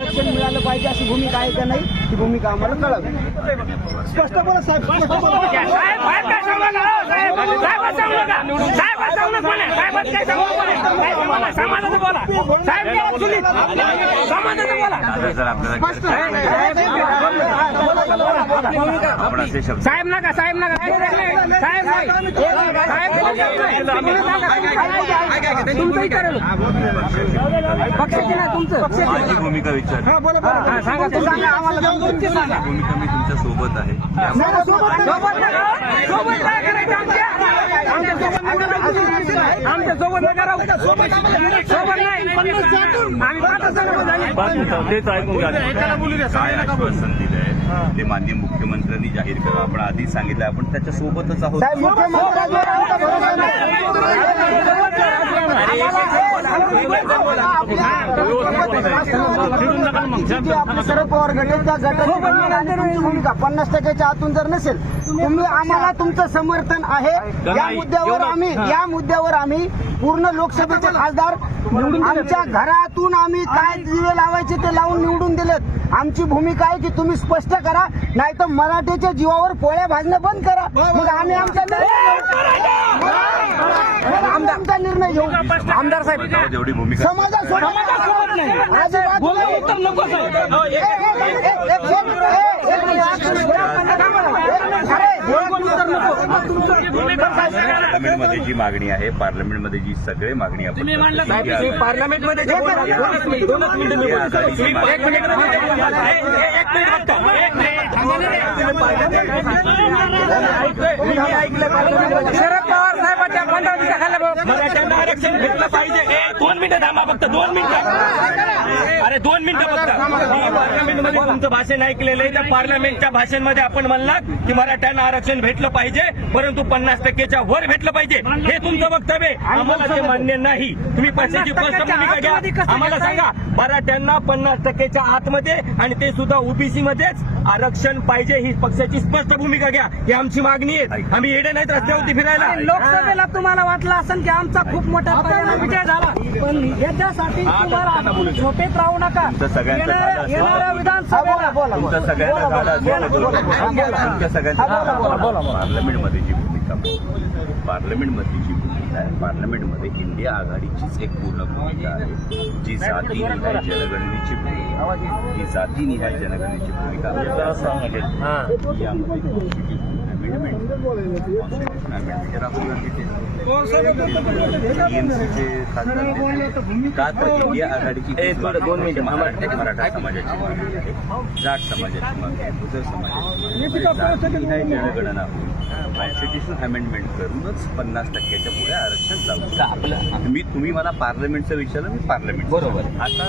आरक्षण मिळालं पाहिजे अशी भूमिका आहे का नाही ती भूमिका आम्हाला कळावी स्पष्ट बोला साहेब स्पष्ट हो, समाजाचं बोला साहेब नका साहेब नका साहेब नाही साहेब तुमचं विचारलं पक्षाची ना तुमचं माझी भूमिका विचार सांगा तू सांगा आम्हाला भूमिका मी तुमच्यासोबत आहे आमच्यासोबत सोबत नाही. दिलंय ते माननीय मुख्यमंत्र्यांनी जाहीर करा. आपण आधी सांगितलं आपण त्याच्या सोबतच आहोत शरद पवार गटाची तुमची भूमिका पन्नास टक्क्याच्या आतून जर नसेल तुम्ही आम्हाला तुमचं समर्थन आहे. या मुद्द्यावर आम्ही या मुद्द्यावर आम्ही पूर्ण लोकसभेचे खासदार आमच्या घरातून आम्ही काय दिवे लावायचे ते लावून निवडून दिलेत. आमची भूमिका आहे की तुम्ही स्पष्ट करा नाही तर मराठीच्या जीवावर पोळ्या भाजणं बंद करा. मग आम्ही आमचा मग आम्ही आमचा निर्णय घेऊ. आमदार साहेब स्वतःवर जेवढी भूमिका. समाजासोबत नाही. पार्लमेंटमध्ये जी मागणी आहे पार्लमेंटमध्ये जी सगळे मागणी आपण पार्लमेंटमध्ये. शरद पवार मराठ्यांना आरक्षण भेटलं पाहिजे. ए, दोन मिनिटं थांबा फक्त दोन मिनिटं. अरे दोन मिनिटं फक्त. मी पार्लमेंटमध्ये तुमचं भाषण ऐकलेलं आहे त्या पार्लमेंटच्या भाषणमध्ये आपण म्हणलात की मराठ्यांना आरक्षण भेटलं पाहिजे परंतु पन्नास टक्केच्या वर भेटलं पाहिजे. हे तुमचं वक्तव्य आहे. आम्हाला ते मान्य नाही. तुम्ही पक्षाची स्पष्ट भूमिका घ्या. आम्हाला सांगा मराठ्यांना पन्नास टक्केच्या आतमध्ये आणि ते सुद्धा ओबीसी मध्येच आरक्षण पाहिजे ही पक्षाची स्पष्ट भूमिका घ्या. ही आमची मागणी आहे. आम्ही येडे नाहीत रस्त्यावरती फिरायला. लोकसभेला तुम्हाला वाटलं असेल की आमचा खूप मोठा परिणाम विजय झाला. पण याच्यासाठी तुम्हाला झोपेत राहू नका. तुमचं सगळ्यांचं झालं येणाऱ्या विधानसभेला. सगळ्यांना असेल तुमच्या पार्लमेंटमध्ये जी भूमिका पार्लमेंटमधली जी भूमिका आहे पार्लमेंटमध्ये इंडिया आघाडीचीच एक पूर्ण भूमिका आहे. जी जातीनिहाय जनगणनेची भूमिका आहे. ही जातीनिहाय जनगणनेची भूमिका आहे. यामध्ये आघाडीची दोन मिनिटं मराठा समाजाची जाट गुजर जनगणना कॉन्स्टिट्यूशन अमेंडमेंट करूनच पन्नास टक्क्याच्या पुढे आरक्षण. मी तुम्ही मला पार्लमेंटचं विचारलं मी पार्लमेंट बरोबर आता